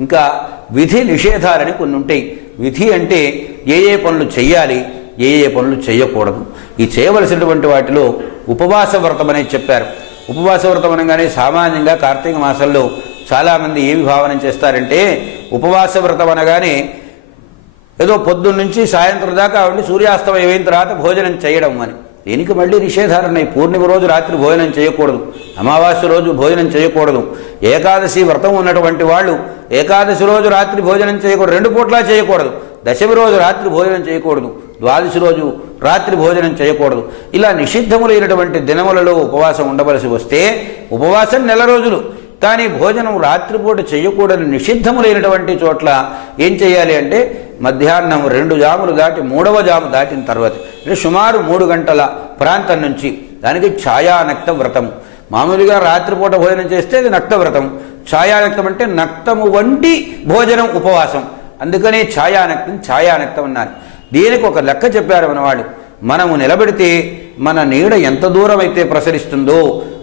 ఇంకా విధి నిషేధాలని కొన్ని ఉంటాయి విధి అంటే ఏ ఏ పనులు చేయాలి ఏ ఏ పనులు చేయకూడదు ఈ చేయవలసినటువంటి వాటిలో ఉపవాస వ్రతం అనేది చెప్పారు. ఉపవాస వ్రతం అనగానే సామాన్యంగా కార్తీక మాసంలో చాలామంది ఏమి భావన చేస్తారంటే ఉపవాస వ్రతం అనగానే ఏదో పొద్దున్న నుంచి సాయంత్రం దాకా ఉండి సూర్యాస్తమయం అయిన తర్వాత భోజనం చేయడం అని. దీనికి మళ్ళీ నిషేధాలున్నాయి పూర్ణిమ రోజు రాత్రి భోజనం చేయకూడదు. అమావాస్య రోజు భోజనం చేయకూడదు. ఏకాదశి వ్రతం ఉన్నటువంటి వాళ్ళు ఏకాదశి రోజు రాత్రి భోజనం చేయకూడదు. రెండు పూట్లా చేయకూడదు. దశమి రోజు రాత్రి భోజనం చేయకూడదు. ద్వాదశి రోజు రాత్రి భోజనం చేయకూడదు. ఇలా నిషిద్ధములైనటువంటి దినములలో ఉపవాసం ఉండవలసి వస్తే ఉపవాసం నెల రోజులు. కానీ భోజనం రాత్రిపూట చేయకూడని నిషిద్ధములైనటువంటి చోట్ల ఏం చేయాలి అంటే మధ్యాహ్నం రెండు జాములు దాటి మూడవ జాము దాటిన తర్వాత అంటే సుమారు మూడు గంటల ప్రాంతం నుంచి దానికి ఛాయానక్త వ్రతం మామూలుగా రాత్రిపూట భోజనం చేస్తే అది నక్త వ్రతం ఛాయానక్తం అంటే నక్తము వంటి భోజనం ఉపవాసం. అందుకనే ఛాయానక్తం ఛాయానక్తం అన్నారు. దీనికి ఒక లెక్క చెప్పారు మనవాడు మనము నిలబెడితే మన నీడ ఎంత దూరం అయితే ప్రసరిస్తుందో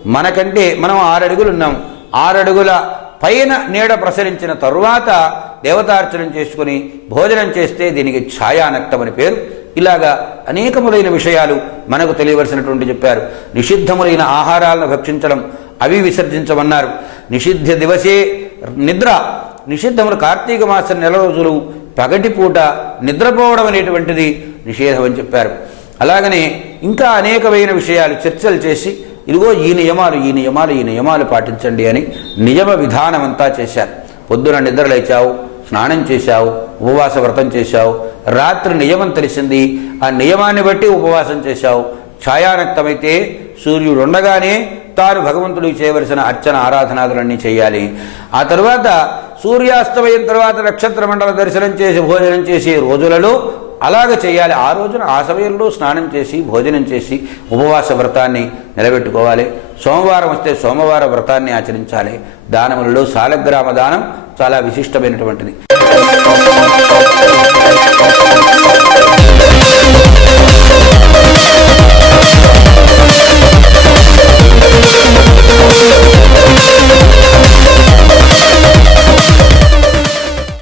మనకంటే మనం ఆరడుగులు ఉన్నాం. ఆరడుగుల పైన నీడ ప్రసరించిన తరువాత దేవతార్చనం చేసుకుని భోజనం చేస్తే దీనికి ఛాయానక్తం అని పేరు. ఇలాగా అనేకములైన విషయాలు మనకు తెలియవలసినటువంటి చెప్పారు. నిషిద్ధములైన ఆహారాలను భక్షించడం అవి విసర్జించమన్నారు. నిషిద్ధ దివసే నిద్ర. నిషిద్ధములు కార్తీక మాసం నెల రోజులు పగటిపూట నిద్రపోవడం అనేటువంటిది నిషేధం అని చెప్పారు. అలాగనే ఇంకా అనేకమైన విషయాలు చర్చలు చేసి ఇదిగో ఈ నియమాలు ఈ నియమాలు ఈ నియమాలు పాటించండి అని నియమ విధానం అంతా చేశారు. పొద్దున నిద్ర లేచావు స్నానం చేశావు ఉపవాస వ్రతం చేశావు రాత్రి నియమం తెలిసింది ఆ నియమాన్ని బట్టి ఉపవాసం చేశావు. ఛాయానక్తమైతే సూర్యుడు ఉండగానే తాను భగవంతుడికి చేయవలసిన అర్చన ఆరాధనాదులన్నీ చేయాలి. ఆ తర్వాత సూర్యాస్తమయం తర్వాత నక్షత్ర మండల దర్శనం చేసి భోజనం చేసే రోజులలో అలాగ చేయాలి. ఆ రోజున ఆ సమయంలో స్నానం చేసి భోజనం చేసి ఉపవాస వ్రతాన్ని నిలబెట్టుకోవాలి. సోమవారం వస్తే సోమవార వ్రతాన్ని ఆచరించాలి. దానములలో సాలగ్రామ దానం చాలా విశిష్టమైనటువంటిది.